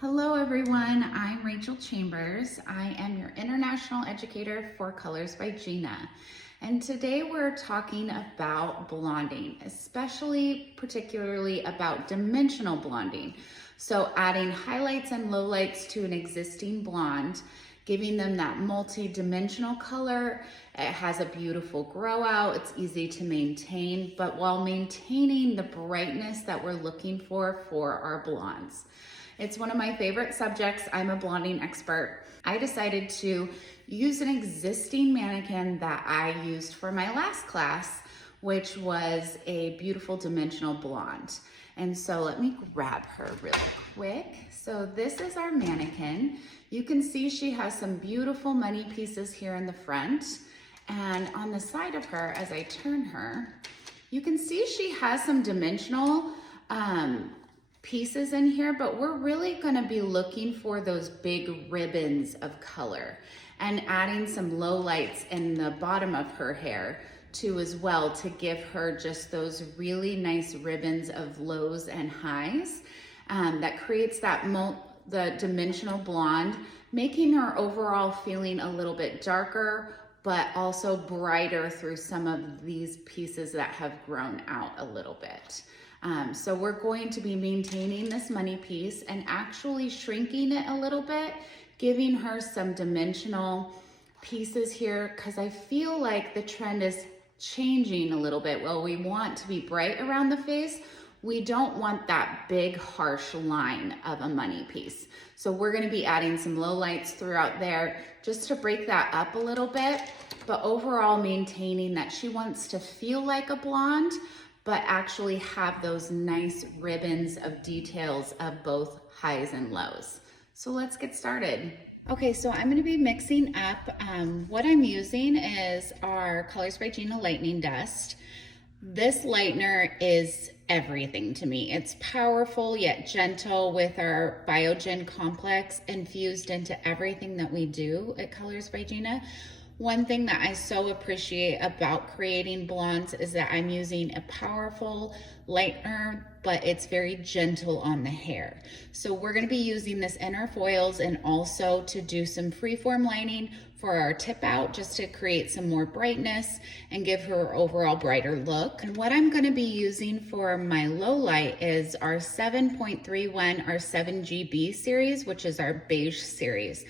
Hello everyone, I'm Rachel Chambers. I am your International Educator for Colors by Gina. And today we're talking about blonding, particularly about dimensional blonding. So adding highlights and lowlights to an existing blonde, giving them that multi-dimensional color. It has a beautiful grow out, it's easy to maintain, but while maintaining the brightness that we're looking for our blondes. It's one of my favorite subjects. I'm a blonding expert. I decided to use an existing mannequin that I used for my last class, which was a beautiful dimensional blonde. And so let me grab her really quick. So this is our mannequin. You can see she has some beautiful money pieces here in the front. And on the side of her, as I turn her, you can see she has some dimensional pieces in here, but we're really gonna be looking for those big ribbons of color and adding some low lights in the bottom of her hair too as well to give her just those really nice ribbons of lows and highs that creates the dimensional blonde, making her overall feeling a little bit darker, but also brighter through some of these pieces that have grown out a little bit. So we're going to be maintaining this money piece and actually shrinking it a little bit, giving her some dimensional pieces here, because I feel like the trend is changing a little bit. Well, we want to be bright around the face. We don't want that big harsh line of a money piece. So we're going to be adding some low lights throughout there just to break that up a little bit, but overall maintaining that she wants to feel like a blonde, but actually have those nice ribbons of details of both highs and lows. So let's get started. Okay, so I'm gonna be mixing up, what I'm using is our Colors by Gina Lightening Dust. This lightener is everything to me. It's powerful yet gentle with our Biogen complex infused into everything that we do at Colors by Gina. One thing that I so appreciate about creating blondes is that I'm using a powerful lightener, but it's very gentle on the hair. So we're gonna be using this in our foils and also to do some freeform lining for our tip out, just to create some more brightness and give her overall brighter look. And what I'm gonna be using for my low light is our 7.31, our 7GB series, which is our beige series.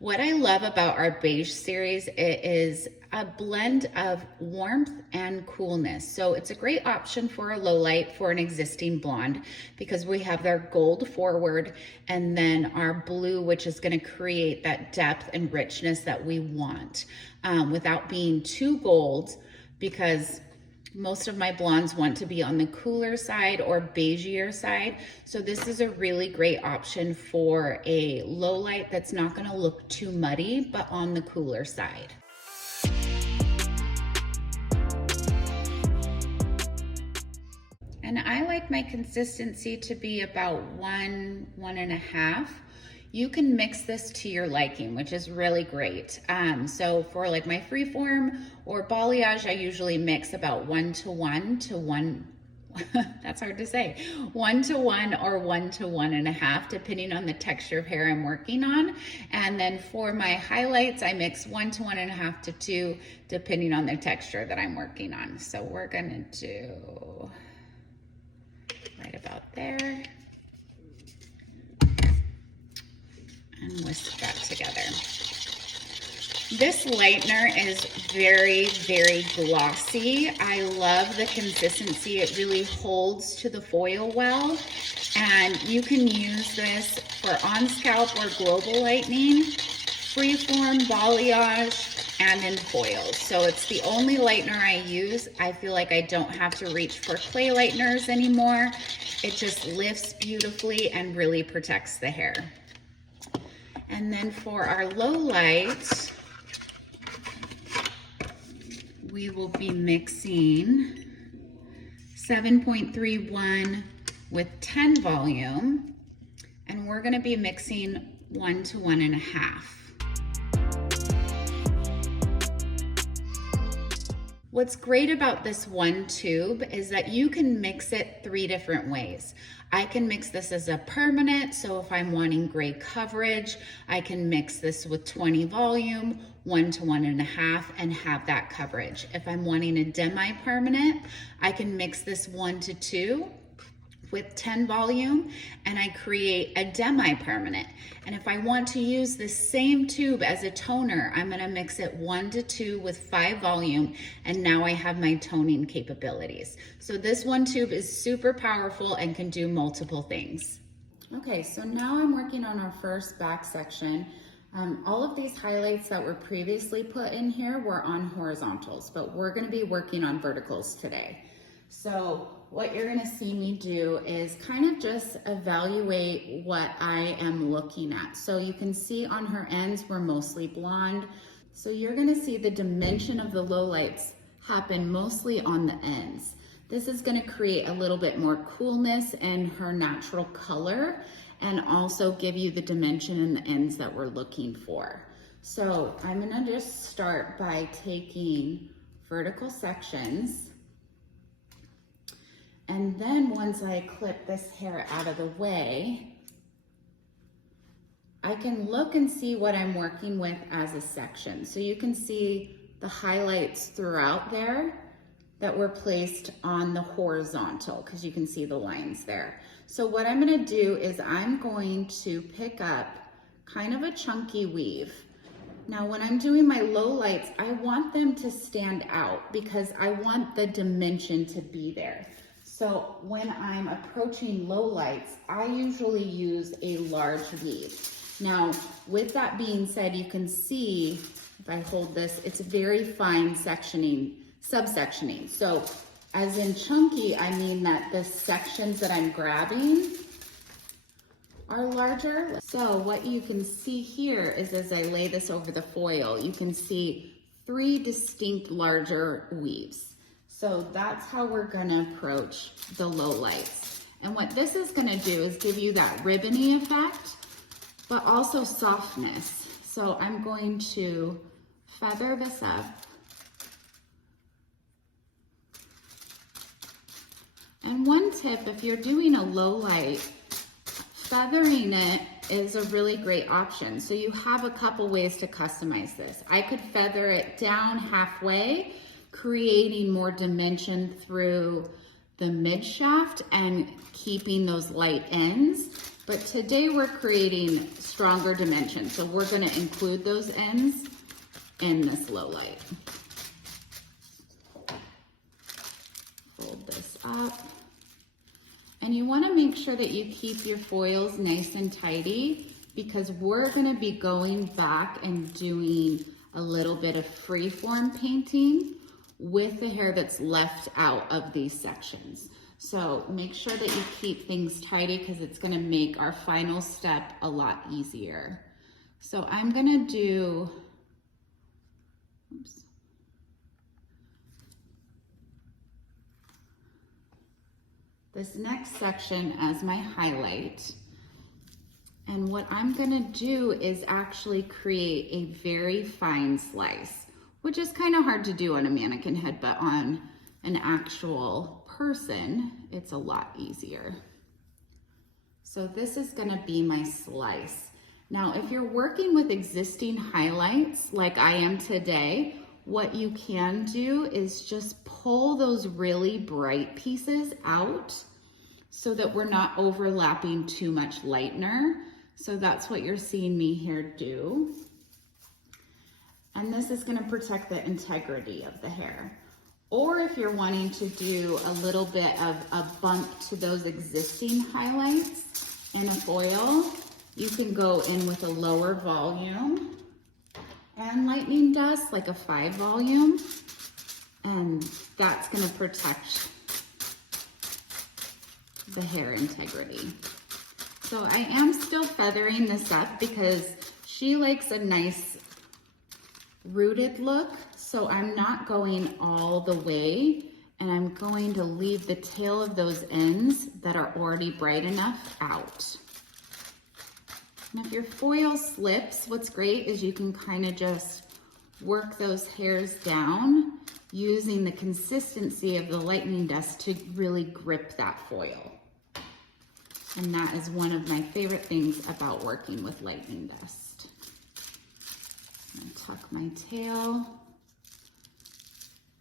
What I love about our beige series, it is a blend of warmth and coolness. So it's a great option for a low light for an existing blonde because we have their gold forward and then our blue, which is gonna create that depth and richness that we want without being too gold, because most of my blondes want to be on the cooler side or beigeier side. So this is a really great option for a low light that's not gonna look too muddy, but on the cooler side. And I like my consistency to be about 1.5. You can mix this to your liking, which is really great. So for like my freeform or balayage, I usually mix about 1:1 to 1, that's hard to say, 1:1 or 1 to 1.5, depending on the texture of hair I'm working on. And then for my highlights, I mix 1 to 1.5 to 2, depending on the texture that I'm working on. So we're gonna do right about there. And whisk that together. This lightener is very, very glossy. I love the consistency. It really holds to the foil well. And you can use this for on scalp or global lightening, freeform, balayage, and in foils. So it's the only lightener I use. I feel like I don't have to reach for clay lighteners anymore. It just lifts beautifully and really protects the hair. And then for our low light, we will be mixing 7.31 with 10 volume, and we're gonna be mixing 1 to 1.5. What's great about this one tube is that you can mix it 3 different ways. I can mix this as a permanent, so if I'm wanting gray coverage, I can mix this with 20 volume, 1 to 1.5, and have that coverage. If I'm wanting a demi-permanent, I can mix this 1 to 2 with 10 volume, and I create a demi-permanent. And if I want to use the same tube as a toner, I'm gonna mix it 1 to 2 with 5 volume, and now I have my toning capabilities. So this one tube is super powerful and can do multiple things. Okay, so now I'm working on our first back section. All of these highlights that were previously put in here were on horizontals, but we're gonna be working on verticals today. So what you're gonna see me do is kind of just evaluate what I am looking at. So you can see on her ends, we're mostly blonde. So you're gonna see the dimension of the lowlights happen mostly on the ends. This is gonna create a little bit more coolness in her natural color and also give you the dimension in the ends that we're looking for. So I'm gonna just start by taking vertical sections. And then once I clip this hair out of the way, I can look and see what I'm working with as a section. So you can see the highlights throughout there that were placed on the horizontal, because you can see the lines there. So what I'm gonna do is I'm going to pick up kind of a chunky weave. Now when I'm doing my lowlights, I want them to stand out because I want the dimension to be there. So when I'm approaching lowlights, I usually use a large weave. Now, with that being said, you can see, if I hold this, it's very fine sectioning, subsectioning. So as in chunky, I mean that the sections that I'm grabbing are larger. So what you can see here is as I lay this over the foil, you can see 3 distinct larger weaves. So that's how we're gonna approach the lowlights. And what this is gonna do is give you that ribbony effect, but also softness. So I'm going to feather this up. And one tip, if you're doing a low light, feathering it is a really great option. So you have a couple ways to customize this. I could feather it down halfway, creating more dimension through the mid shaft and keeping those light ends. But today we're creating stronger dimension. So we're gonna include those ends in this low light. Fold this up. And you wanna make sure that you keep your foils nice and tidy because we're gonna be going back and doing a little bit of freeform painting with the hair that's left out of these sections. So make sure that you keep things tidy because it's gonna make our final step a lot easier. So I'm gonna do, oops. This next section as my highlight. And what I'm gonna do is actually create a very fine slice, which is kind of hard to do on a mannequin head, but on an actual person, it's a lot easier. So this is gonna be my slice. Now, if you're working with existing highlights like I am today, what you can do is just pull those really bright pieces out so that we're not overlapping too much lightener. So that's what you're seeing me here do. And this is gonna protect the integrity of the hair. Or if you're wanting to do a little bit of a bump to those existing highlights in a foil, you can go in with a lower volume and lightning dust, like a 5 volume, and that's gonna protect the hair integrity. So I am still feathering this up because she likes a nice rooted look, so I'm not going all the way, and I'm going to leave the tail of those ends that are already bright enough out. And if your foil slips, what's great is you can kind of just work those hairs down using the consistency of the lightning dust to really grip that foil. And that is one of my favorite things about working with lightning dust. I'm gonna tuck my tail.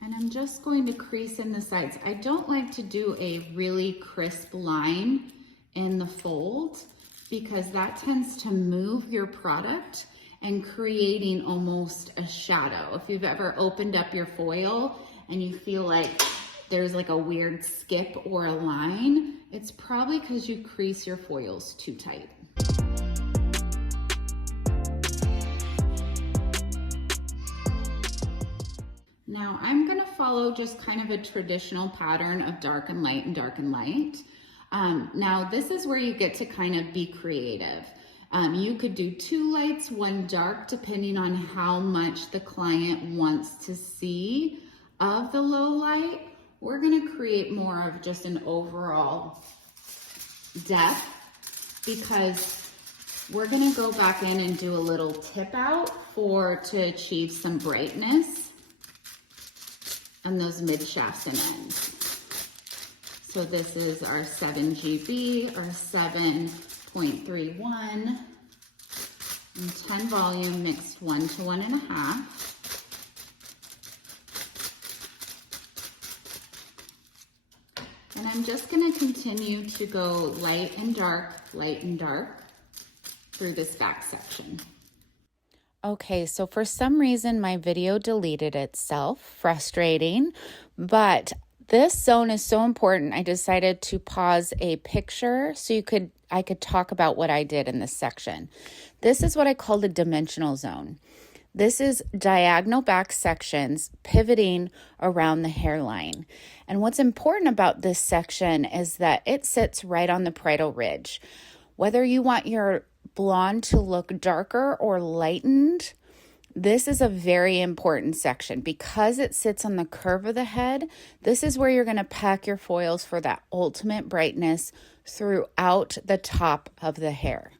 And I'm just going to crease in the sides. I don't like to do a really crisp line in the fold because that tends to move your product and creating almost a shadow. If you've ever opened up your foil and you feel like there's like a weird skip or a line, it's probably because you crease your foils too tight. Now I'm gonna follow just kind of a traditional pattern of dark and light and dark and light. Now this is where you get to kind of be creative. You could do 2 lights, 1 dark, depending on how much the client wants to see of the low light. We're gonna create more of just an overall depth because we're gonna go back in and do a little tip out to achieve some brightness on those mid shafts and ends. So this is our 7 GB, our 7.31, and 10 volume mixed 1 to 1.5. And I'm just gonna continue to go light and dark through this back section. Okay, so for some reason my video deleted itself, frustrating, but this zone is so important. I decided to pause a picture so I could talk about what I did in this section. This is what I call the dimensional zone. This is diagonal back sections pivoting around the hairline. And what's important about this section is that it sits right on the parietal ridge. Whether you want your blonde to look darker or lightened, this is a very important section because it sits on the curve of the head. This is where you're going to pack your foils for that ultimate brightness throughout the top of the hair.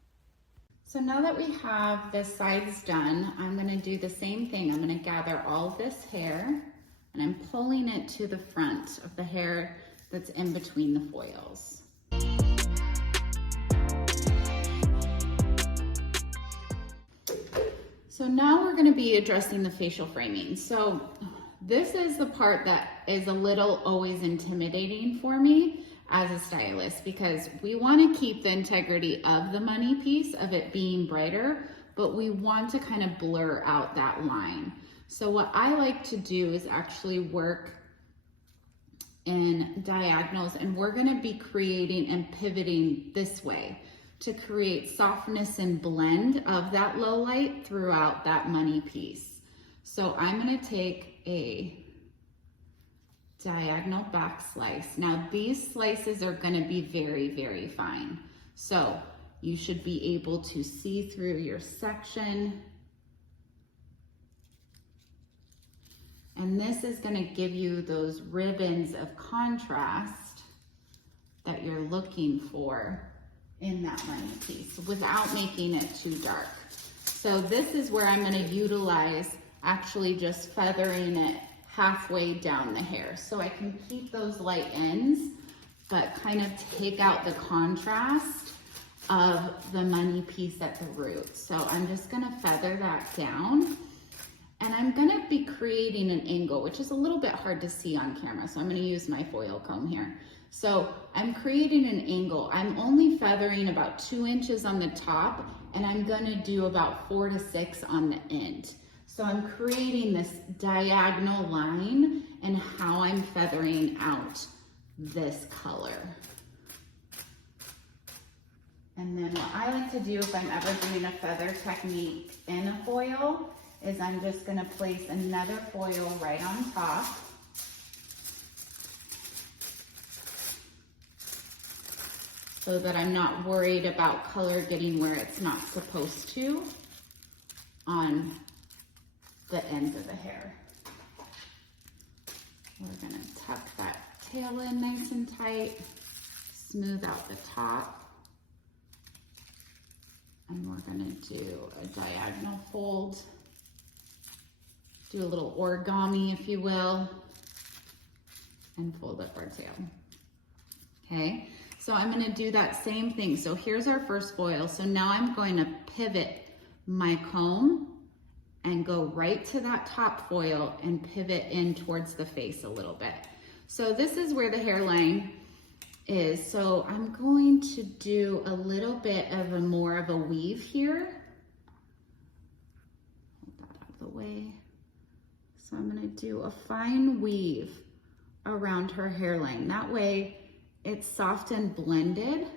So now that we have the sides done, I'm going to do the same thing. I'm going to gather all of this hair and I'm pulling it to the front of the hair that's in between the foils. So now we're going to be addressing the facial framing. So this is the part that is a little always intimidating for me as a stylist because we want to keep the integrity of the money piece of it being brighter, but we want to kind of blur out that line. So what I like to do is actually work in diagonals, and we're going to be creating and pivoting this way to create softness and blend of that low light throughout that money piece. So I'm going to take a diagonal back slice. Now these slices are going to be very, very fine. So you should be able to see through your section. And this is going to give you those ribbons of contrast that you're looking for in that money piece without making it too dark. So this is where I'm going to utilize actually just feathering it halfway down the hair. So I can keep those light ends, but kind of take out the contrast of the money piece at the root. So I'm just going to feather that down. And I'm going to be creating an angle, which is a little bit hard to see on camera. So I'm going to use my foil comb here. So I'm creating an angle. I'm only feathering about 2 inches on the top, and I'm going to do about 4 to 6 on the end. So I'm creating this diagonal line and how I'm feathering out this color. And then what I like to do if I'm ever doing a feather technique in a foil is I'm just going to place another foil right on top. So that I'm not worried about color getting where it's not supposed to on the ends of the hair. We're going to tuck that tail in nice and tight, smooth out the top. And we're going to do a diagonal fold. Do a little origami, if you will. and fold up our tail. Okay, so I'm gonna do that same thing. So here's our first foil. So now I'm going to pivot my comb and go right to that top foil and pivot in towards the face a little bit. So this is where the hairline is. So I'm going to do a little bit of more of a weave here. Hold that out of the way. So I'm gonna do a fine weave around her hairline. That way it's soft and blended,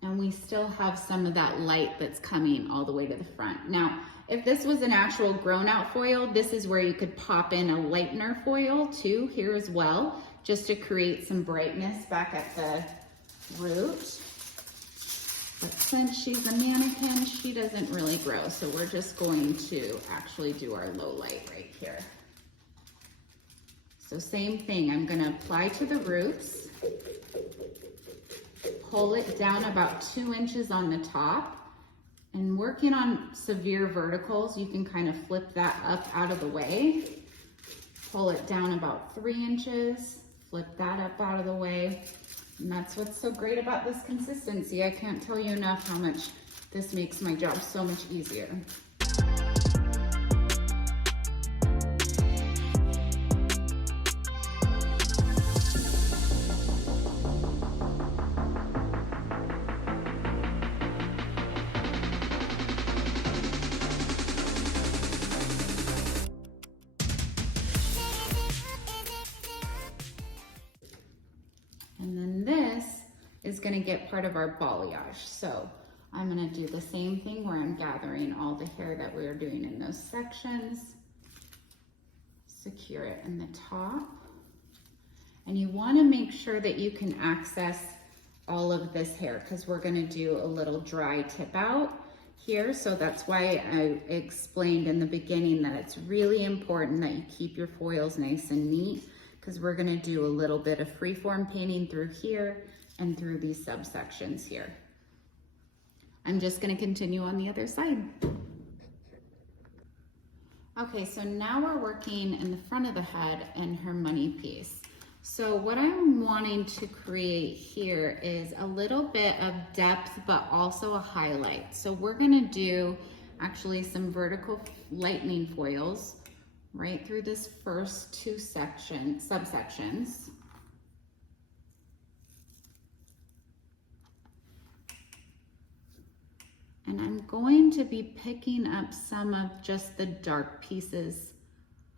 and we still have some of that light that's coming all the way to the front. Now, if this was an actual grown out foil, this is where you could pop in a lightener foil too here as well, just to create some brightness back at the root. But since she's a mannequin, she doesn't really grow. So we're just going to actually do our low light right here. So same thing, I'm gonna apply to the roots, pull it down about 2 inches on the top, and working on severe verticals, you can kind of flip that up out of the way, pull it down about 3 inches, flip that up out of the way. And that's what's so great about this consistency. I can't tell you enough how much this makes my job so much easier. And then this is gonna get part of our balayage. So I'm gonna do the same thing where I'm gathering all the hair that we were doing in those sections, secure it in the top. And you wanna make sure that you can access all of this hair because we're gonna do a little dry tip out here. So that's why I explained in the beginning that it's really important that you keep your foils nice and neat, because we're gonna do a little bit of freeform painting through here and through these subsections here. I'm just gonna continue on the other side. Okay, so now we're working in the front of the head and her money piece. So what I'm wanting to create here is a little bit of depth, but also a highlight. So we're gonna do actually some vertical lightening foils right through this first 2 subsections. And I'm going to be picking up some of just the dark pieces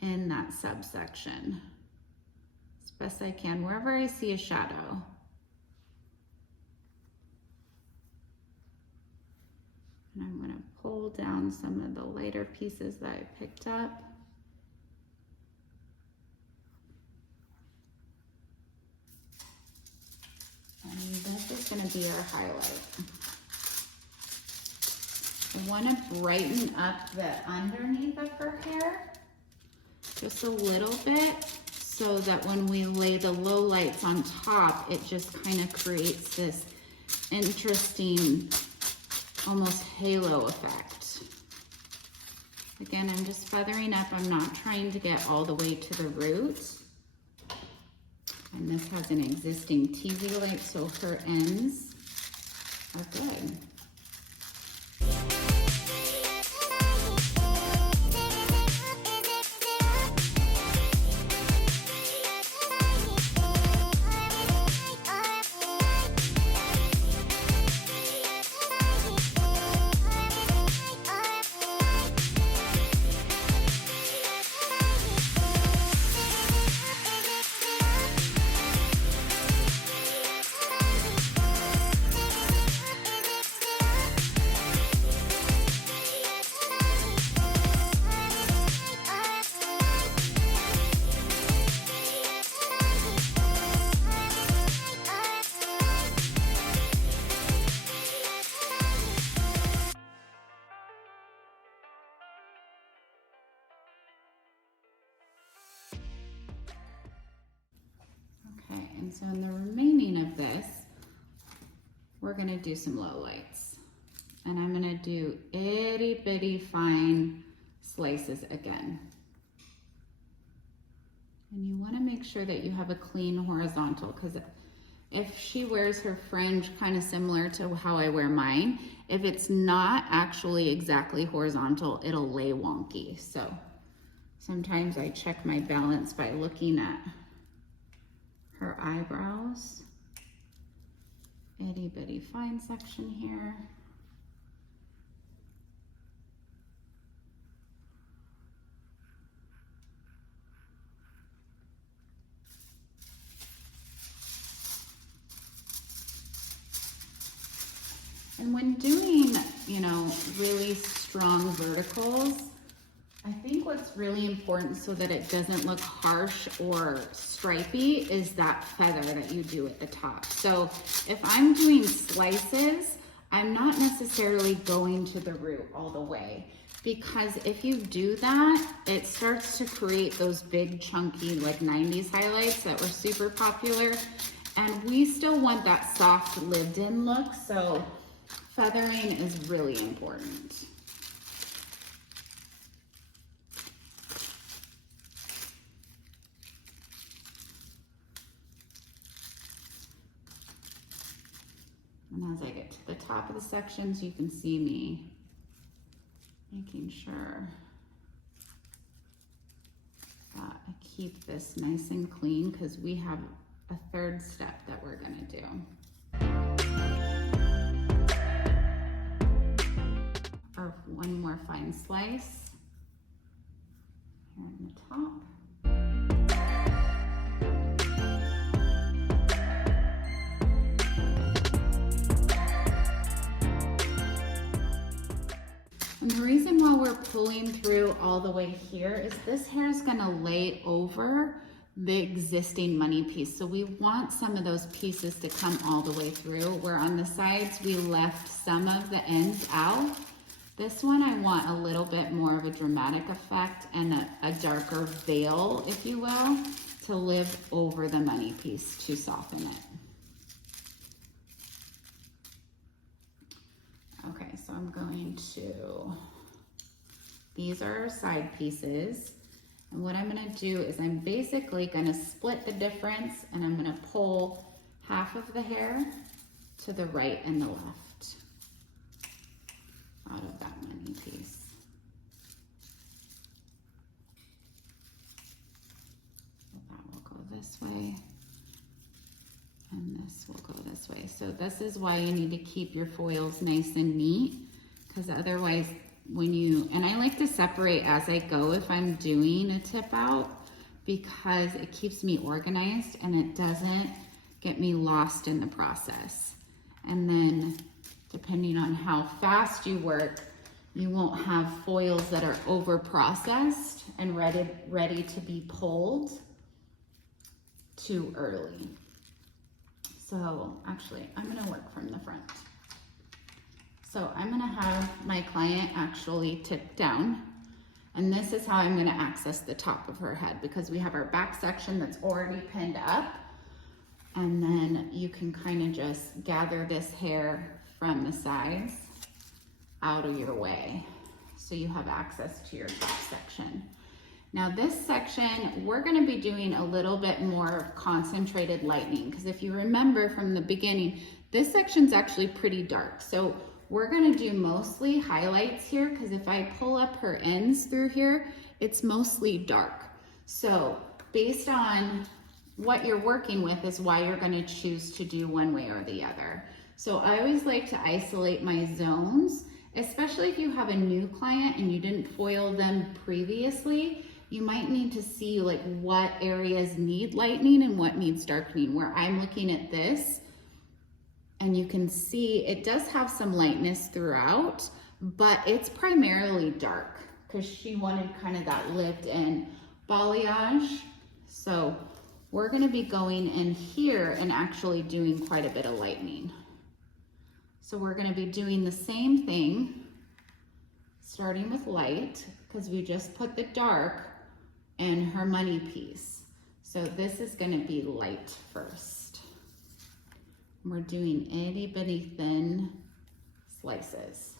in that subsection as best I can, wherever I see a shadow. And I'm gonna pull down some of the lighter pieces that I picked up. And this is gonna be our highlight. I wanna brighten up the underneath of her hair just a little bit so that when we lay the low lights on top, it just kind of creates this interesting, almost halo effect. Again, I'm just feathering up. I'm not trying to get all the way to the roots. And this has an existing TV light, so her ends are good. And so in the remaining of this, we're gonna do some low lights. And I'm gonna do itty bitty fine slices again. And you want to make sure that you have a clean horizontal, because if she wears her fringe kind of similar to how I wear mine, if it's not actually exactly horizontal, it'll lay wonky. So sometimes I check my balance by looking at her eyebrows. Itty bitty fine section here. And when doing, you know, really strong verticals, I think what's really important so that it doesn't look harsh or stripy is that feather that you do at the top. So if I'm doing slices, I'm not necessarily going to the root all the way, because if you do that, it starts to create those big chunky like 90s highlights that were super popular. And we still want that soft lived in look. So feathering is really important. And as I get to the top of the sections, you can see me making sure that I keep this nice and clean, because we have a third step that we're gonna do. Or one more fine slice here on the top. And the reason why we're pulling through all the way here is this hair is gonna lay over the existing money piece. So we want some of those pieces to come all the way through, where on the sides we left some of the ends out. This one I want a little bit more of a dramatic effect and a darker veil, if you will, to live over the money piece to soften it. Okay, so I'm going to, these are our side pieces. And what I'm gonna do is I'm basically gonna split the difference, and I'm gonna pull half of the hair to the right and the left out of that money piece. So that will go this way, and this will go this way. So this is why you need to keep your foils nice and neat, because otherwise when you, and I like to separate as I go if I'm doing a tip out, because it keeps me organized and it doesn't get me lost in the process. And then depending on how fast you work, you won't have foils that are over processed and ready to be pulled too early. So actually, I'm gonna work from the front. So I'm gonna have my client actually tip down, and this is how I'm gonna access the top of her head, because we have our back section that's already pinned up, and then you can kind of just gather this hair from the sides out of your way, so you have access to your top section. Now this section, we're gonna be doing a little bit more concentrated lightening, because if you remember from the beginning, this section's actually pretty dark. So we're gonna do mostly highlights here, because if I pull up her ends through here, it's mostly dark. So based on what you're working with is why you're gonna choose to do one way or the other. So I always like to isolate my zones, especially if you have a new client and you didn't foil them previously. You might need to see like what areas need lightening and what needs darkening, where I'm looking at this, and you can see it does have some lightness throughout, but it's primarily dark because she wanted kind of that lived in balayage. So we're gonna be going in here and actually doing quite a bit of lightening. So we're gonna be doing the same thing, starting with light, because we just put the dark in her money piece. So this is gonna be light first. We're doing itty bitty thin slices,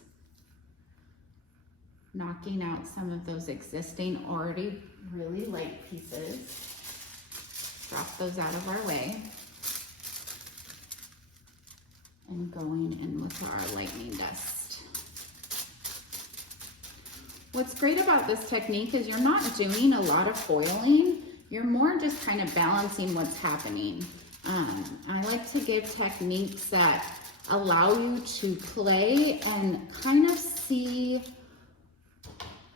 knocking out some of those existing already really light pieces. drop those out of our way. And going in with our lightning dust. What's great about this technique is you're not doing a lot of foiling. You're more just kind of balancing what's happening. I like to give techniques that allow you to play and kind of see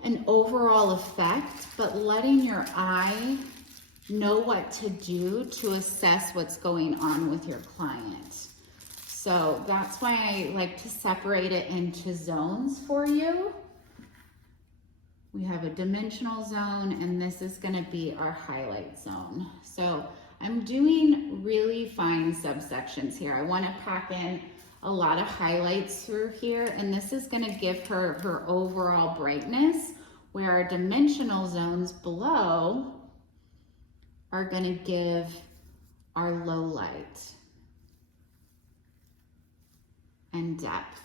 an overall effect, but letting your eye know what to do to assess what's going on with your client. So that's why I like to separate it into zones for you. We have a dimensional zone, and this is gonna be our highlight zone. So I'm doing really fine subsections here. I wanna pack in a lot of highlights through here, and this is gonna give her her overall brightness, where our dimensional zones below are gonna give our low light and depth.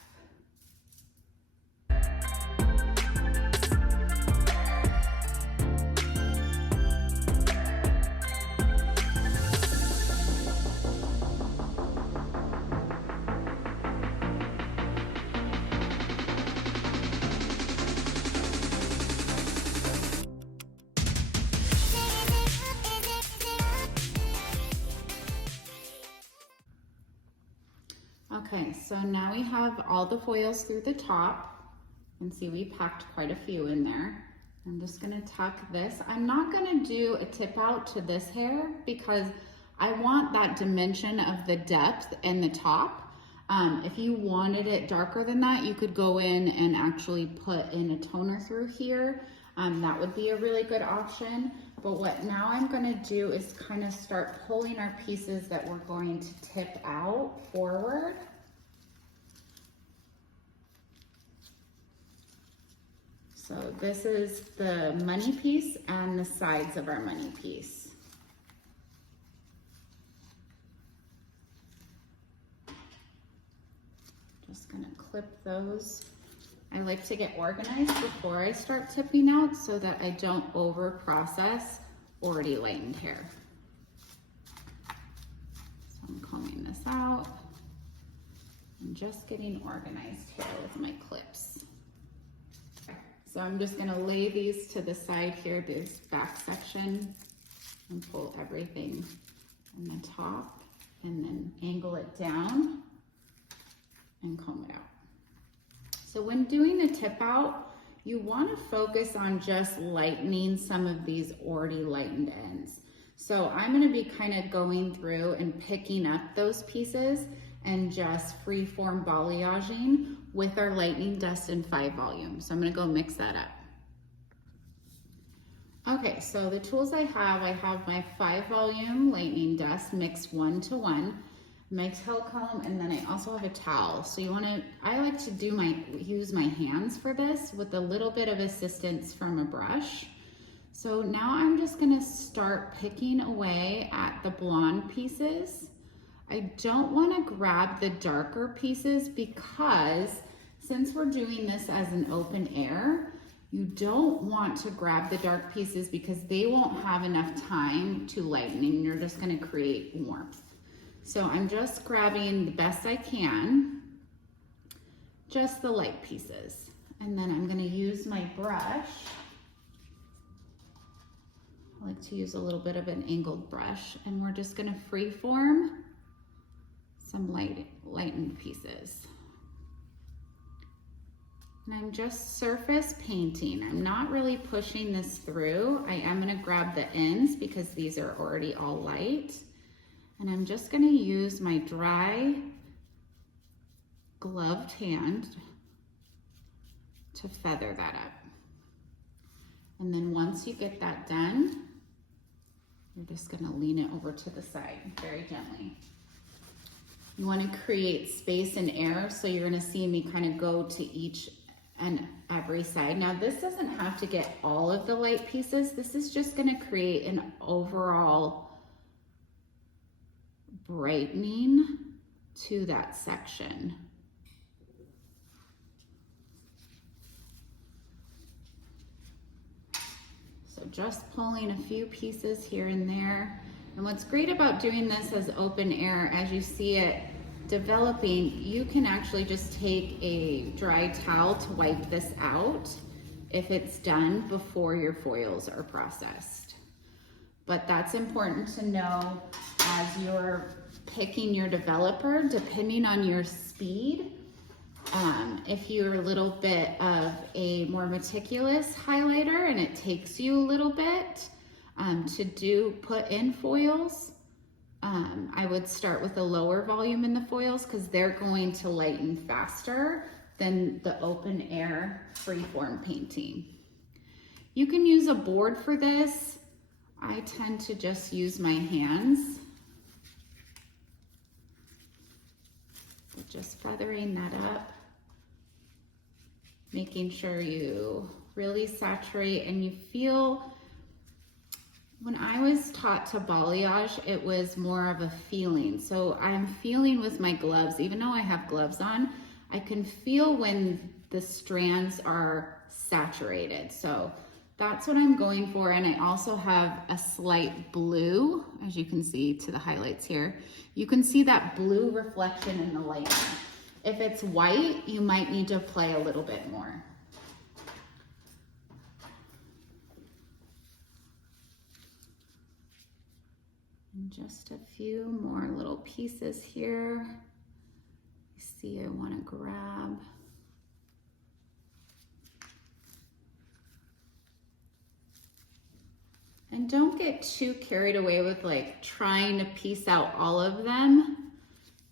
Okay, so now we have all the foils through the top. You can see we packed quite a few in there. I'm just gonna tuck this. I'm not gonna do a tip out to this hair because I want that dimension of the depth in the top. If you wanted it darker than that, you could go in and actually put in a toner through here. That would be a really good option. But what now I'm gonna do is kind of start pulling our pieces that we're going to tip out forward. So this is the money piece and the sides of our money piece. Just gonna clip those. I like to get organized before I start tipping out so that I don't over process already lightened hair. So I'm combing this out and just getting organized here with my clips. So I'm just gonna lay these to the side here, this back section, and pull everything on the top and then angle it down and comb it out. So when doing a tip out, you wanna focus on just lightening some of these already lightened ends. So I'm gonna be kind of going through and picking up those pieces and just free-form balayaging with our lightning dust in 5 volume. So I'm gonna go mix that up. Okay, so the tools I have my 5 volume lightning dust mixed 1-to-1, my tail comb, and then I also have a towel. So I like to use my hands for this with a little bit of assistance from a brush. So now I'm just gonna start picking away at the blonde pieces. I don't wanna grab the darker pieces because since we're doing this as an open air, you don't want to grab the dark pieces because they won't have enough time to lighten and you're just gonna create warmth. So I'm just grabbing the best I can, just the light pieces. And then I'm gonna use my brush. I like to use a little bit of an angled brush, and we're just gonna freeform some lightened pieces. And I'm just surface painting. I'm not really pushing this through. I am gonna grab the ends because these are already all light. And I'm just gonna use my dry gloved hand to feather that up. And then once you get that done, you're just gonna lean it over to the side very gently. You wanna create space and air, so you're gonna see me kind of go to each and every side. Now this doesn't have to get all of the light pieces. This is just gonna create an overall brightening to that section. So just pulling a few pieces here and there. And what's great about doing this as open air, as you see it developing, you can actually just take a dry towel to wipe this out if it's done before your foils are processed. But that's important to know as you're picking your developer, depending on your speed. If you're a little bit of a more meticulous highlighter and it takes you a little bit to put in foils, I would start with a lower volume in the foils because they're going to lighten faster than the open air freeform painting. You can use a board for this. I tend to just use my hands. So just feathering that up, making sure you really saturate and you feel. When I was taught to balayage, it was more of a feeling. So I'm feeling with my gloves, even though I have gloves on, I can feel when the strands are saturated. So that's what I'm going for. And I also have a slight blue, as you can see to the highlights here. You can see that blue reflection in the light. If it's white, you might need to play a little bit more. And just a few more little pieces here. You see, I want to grab. And don't get too carried away with like trying to piece out all of them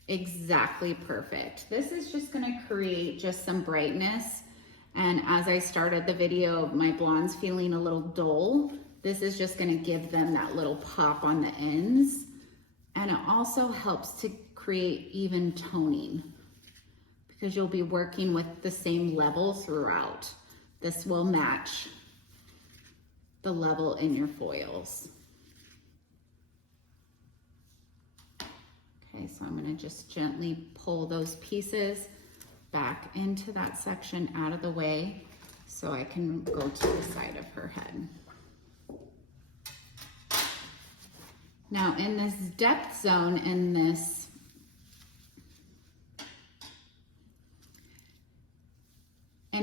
exactly perfect. This is just going to create just some brightness. And as I started the video of my blondes feeling a little dull, this is just going to give them that little pop on the ends. And it also helps to create even toning because you'll be working with the same level throughout. This will match the level in your foils. Okay, so I'm going to just gently pull those pieces back into that section out of the way so I can go to the side of her head. Now in this depth zone, in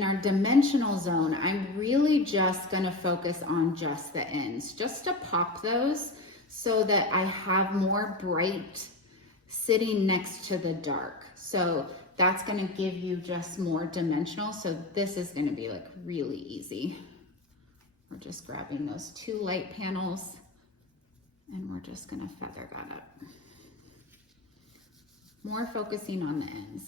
our dimensional zone, I'm really just gonna focus on just the ends, just to pop those so that I have more bright sitting next to the dark. So that's gonna give you just more dimensional. So this is gonna be like really easy. We're just grabbing those two light panels and we're just gonna feather that up. More focusing on the ends.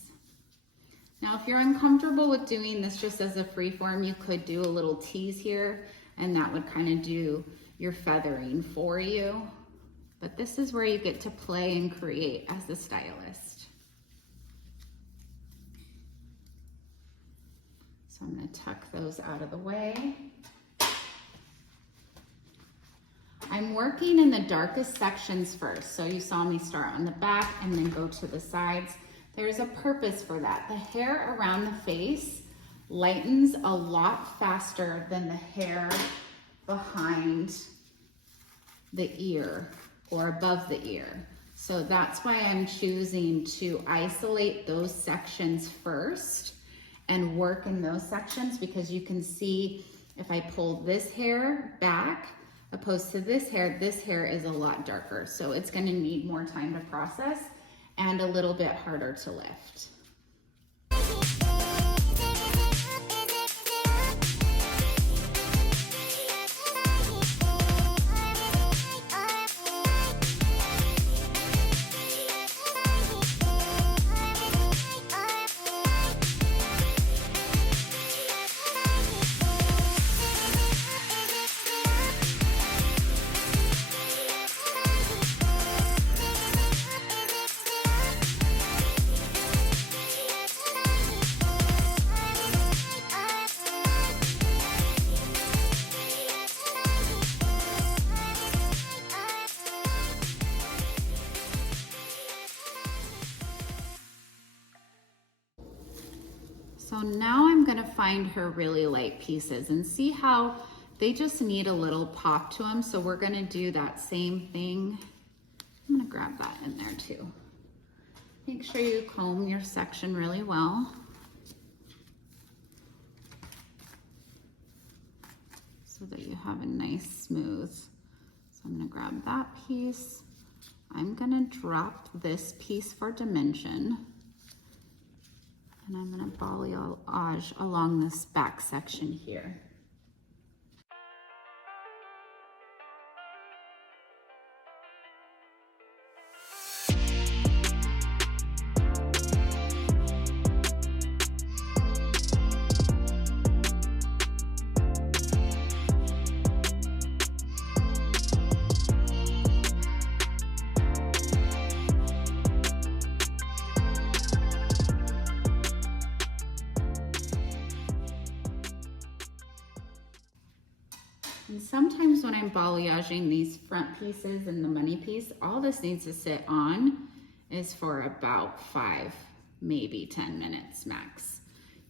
Now, if you're uncomfortable with doing this just as a free form, you could do a little tease here and that would kind of do your feathering for you. But this is where you get to play and create as the stylist. So I'm gonna tuck those out of the way. I'm working in the darkest sections first. So you saw me start on the back and then go to the sides. There's a purpose for that. The hair around the face lightens a lot faster than the hair behind the ear or above the ear. So that's why I'm choosing to isolate those sections first and work in those sections, because you can see if I pull this hair back opposed to this hair is a lot darker. So it's gonna need more time to process and a little bit harder to lift. So now I'm gonna find her really light pieces and see how they just need a little pop to them. So we're gonna do that same thing I'm gonna grab that in there too. Make sure you comb your section really well. So that you have a nice smooth. So I'm gonna grab that piece. I'm gonna drop this piece for dimension. And I'm gonna balayage along this back section here. And sometimes when I'm balayaging these front pieces and the money piece, all this needs to sit on is for about 5, maybe 10 minutes max.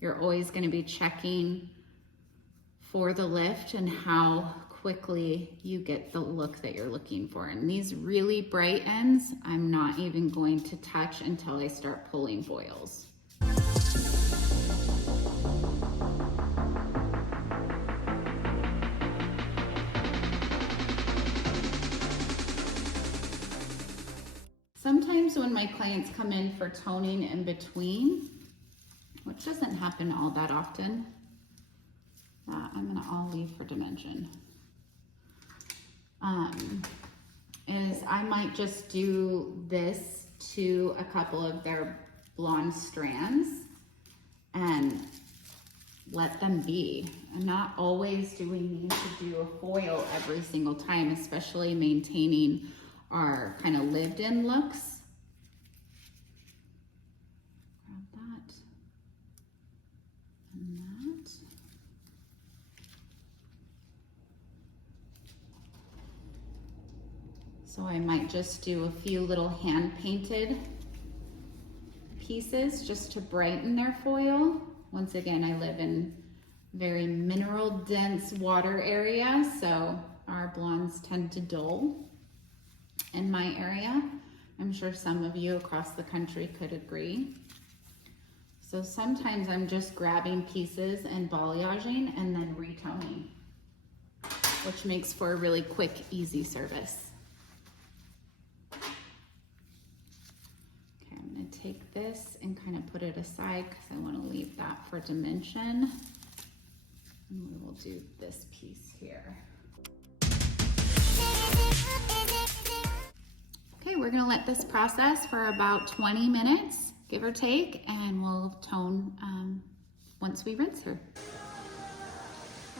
You're always going to be checking for the lift and how quickly you get the look that you're looking for. And these really bright ends, I'm not even going to touch until I start pulling foils. Sometimes when my clients come in for toning in between, which doesn't happen all that often, I'm gonna all leave for dimension, is I might just do this to a couple of their blonde strands and let them be. And not always do we need to do a foil every single time, especially maintaining our kind of lived in looks. Grab that and that. So I might just do a few little hand painted pieces just to brighten their foil. Once again, I live in very mineral dense water area, so our blondes tend to dull in my area. I'm sure some of you across the country could agree. So sometimes I'm just grabbing pieces and balayaging and then retoning, which makes for a really quick, easy service. Okay, I'm gonna take this and kind of put it aside because I want to leave that for dimension. And we will do this piece here. Okay, we're gonna let this process for about 20 minutes, give or take, and we'll tone once we rinse her.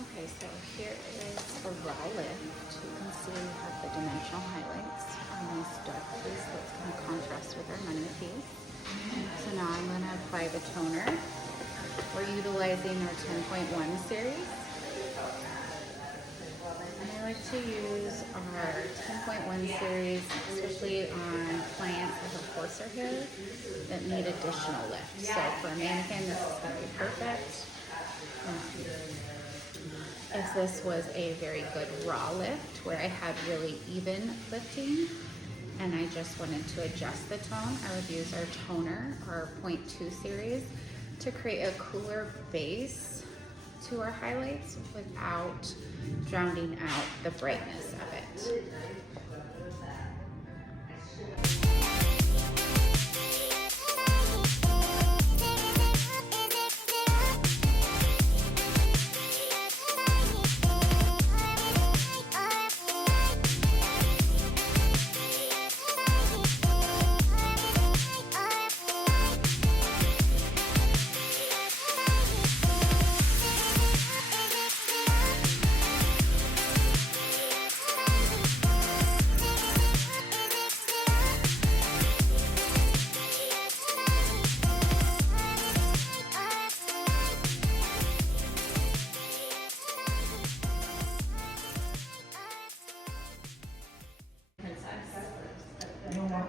Okay, so here is a raw lift. You can see we have the dimensional highlights, a nice dark piece that's gonna contrast with our money piece. So now I'm gonna apply the toner. We're utilizing our 10.1 series. And I like to use our 10.1 series, especially on clients that have coarser hair that need additional lift. So for a mannequin, this is going to be perfect. If this was a very good raw lift where I had really even lifting and I just wanted to adjust the tone, I would use our toner, our 0.2 series, to create a cooler base to our highlights without drowning out the brightness of it.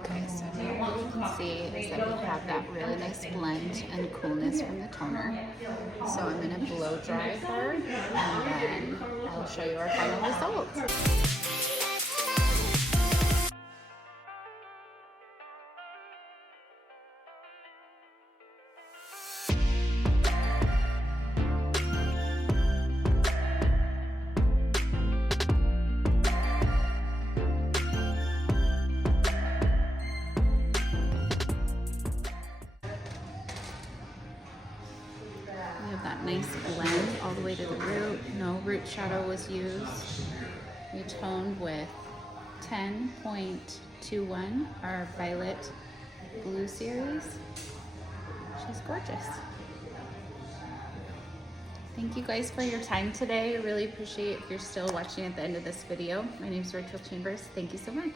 Okay, so now what you can see is that we have that really nice blend and coolness from the toner. So I'm going to blow dry her and then I'll show you our final result. nice blend all the way to the root. No root shadow was used. We toned with 10.21, our Violet Blue series. She's gorgeous. Thank you guys for your time today. I really appreciate if you're still watching at the end of this video. My name is Rachel Chambers. Thank you so much.